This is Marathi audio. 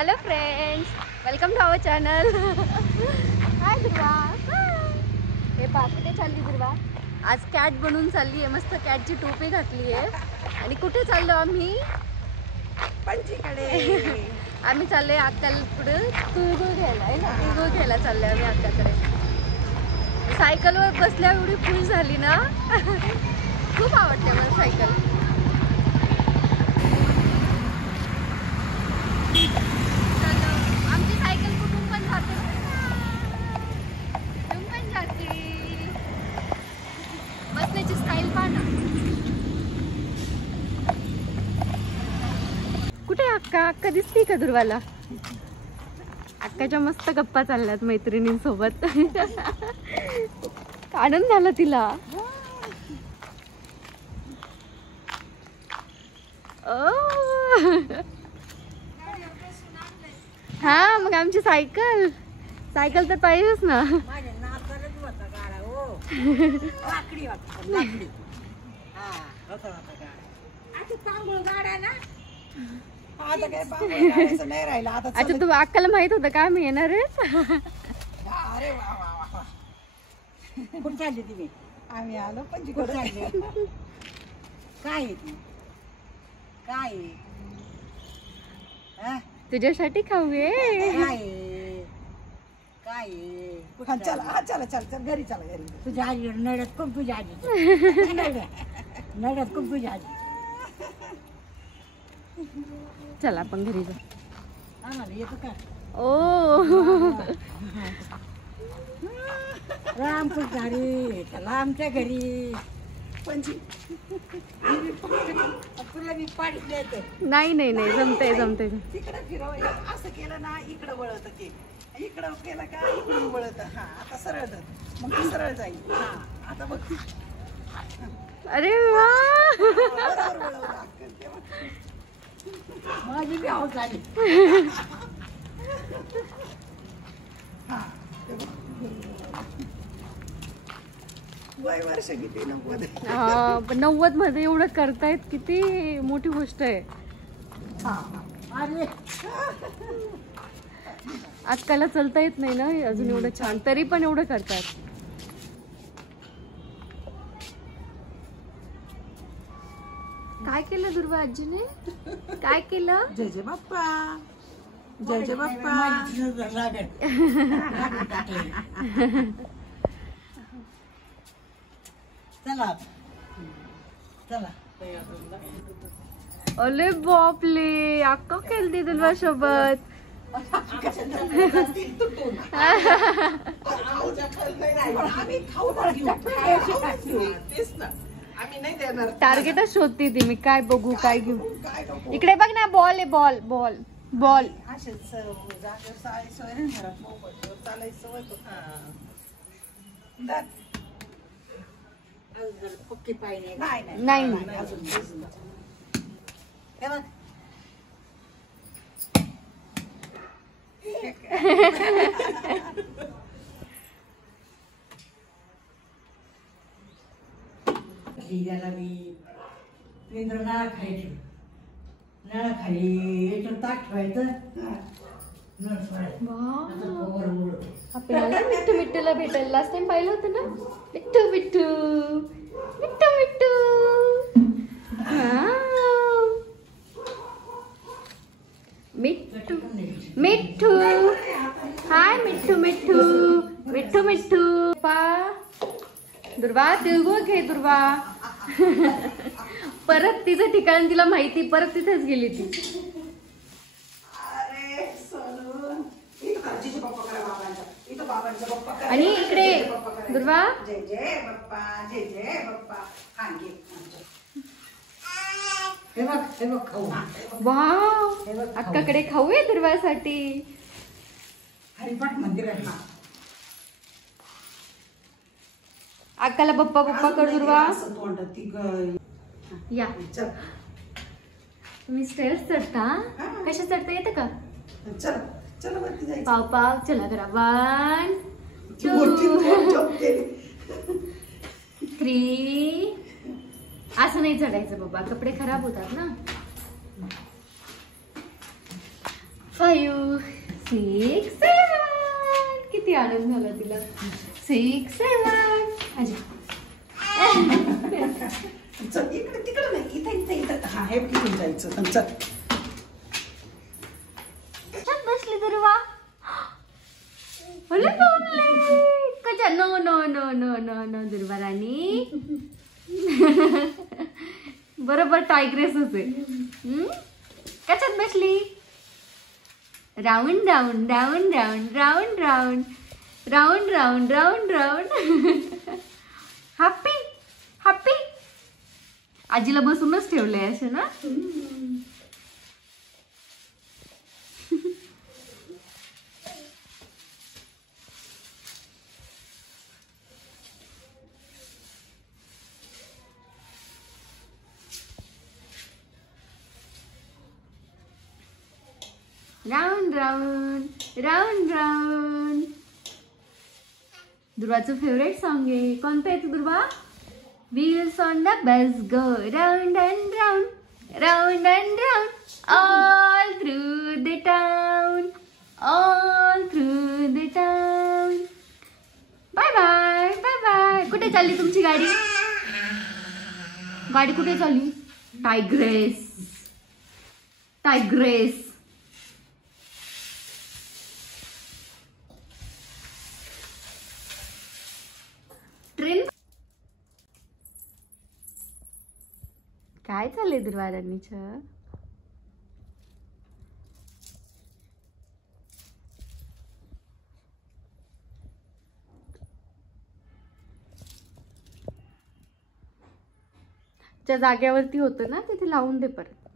Hello friends, welcome to our channel. Hi Durva. हे पहा कुठे चालली दुर्वा? आज कॅट बनून चालली आहे. मस्त कॅटची टोपी घातली आहे. आणि कुठे चाललो आम्ही? पणजीकडे. आम्ही चाललोय अक्काकडे तिळगुळ घ्यायला. आहे ना, तिळगुळ घ्यायला चाललोय आम्ही अक्काकडे. सायकलवर बसल्या एवढी खुश झाली ना. खूप आवडते मला सायकल. आमची सायकल कुठून पण जाते, कुठून पण जाते. बसण्याची स्टाईल पहा ना. कुठे अक्का? अक्का दिसती का दुर्वाला? अक्काच्या मस्त गप्पा चालल्यात मैत्रिणींसोबत. आनंद झाला तिला. हा, मग आमची सायकल तर पाहिजेच ना. अच्छा, तू अक्काला माहित होतं का मी येणार आहे? अरे वा वा वा. कुठे चालली तुम्ही? आम्ही आलो पणजीकडे. चालले काय आहे ती? काय तुझ्यासाठी खाऊये. काय चला चला चल चल घरी चला. घरी तुझ्या आजी नड्यात कोण? तुझ्या आजी नड्यात कोण? तुझ्या आजी. चला आपण घरी जाऊ. आम्हाला येतो का? ओ रामपूर घरी चला आमच्या घरी. पणजी तुला मी पाणी द्यायचं. नाही नाही नाही, जमतंय जमतंय. तिकडे फिरव. असं केलं ना इकडं वळत ते. इकडं केलं का इकडून वळत. हा आता सरळ धर. मग ती सरळ जाईल. हा आता बघ. अरे वा. माझी बी हाऊस झाली. वय वर्ष किती? 90. 90 मध्ये एवढं करतायत, किती मोठी गोष्ट आहे. अरे अक्काला चलता येत नाही ना अजून एवढं छान, तरी पण एवढं करतात. काय केलं दुर्वा आजीने? काय केलं? जय जय बाप्पा. जय जय बाप्पा. चला चला. अरे बापले, अक्का खेळते दुर्वा सोबत. टार्गेटच शोधते ती मी. काय बघू, काय घेऊ. इकडे बघ ना, बॉल आहे. Ball ball ball. नाही नळा खाली याच्यावर ताट ठेवायचं. आपल्याला मिठ्ठू मिठ्ठूला भेटायला लास्ट टाइम पाहिलं होतं ना. मिठ्ठू मिठ्ठू मिठ्ठू मिठ्ठू. मिठ्ठू मिठ्ठू. हाय मिठ्ठू मिठ्ठू मिठ्ठू मिठ्ठू. पा दुर्वा, तिळगुळ घे दुर्वा. परत तिचं ठिकाण तिला माहिती, परत तिथेच गेली ती. आणि इकडे दुर्वा. जय जय बाप्पा. जय जय बाप्पा. हे बघ हे बघ खाऊ. वाव, अक्काकडे खाऊ आहे दुर्वासाठी. हरिपाठ मंदिर आहे. अक्काला बप्पा बप्पा कर दुर्वा. या तुम्ही स्टेअर्स चढता? कशा चढता येतं का? चल चल वरती जायचं. पाव पाव चला करा. 1 2 3. असं नाही चढायचं बाबा, कपडे खराब होतात ना. 5 6 7 किती आनंद झाला तिला. 6 7 चल इकडे तिकडे नाही, इथं इथं इथं. हा हे इथून जायचं. चल छान बसली दुर्वा. अरे बापरे, कशा no no no no no no Durva राणी. बरोबर टायग्रेसच आहे. कशात बसली. Round round round round round round round round round round. Happy happy. आजीला बसूनच ठेवलंय असं ना. Round round round round. दुर्वाचं फेवरेट सॉन्ग आहे. कोणतं आहे दुर्वा. Wheels on the bus go round and round, round and round, all through the town, all through the town. Bye bye, bye bye. कुठे चालली तुमची गाडी. गाडी कुठे चालली. Tigress tigress. ट्रेन. काय चाललंय दुर्वाराणीचं. ज्या जाग्यावरती होतं ना तिथे लावून दे परत.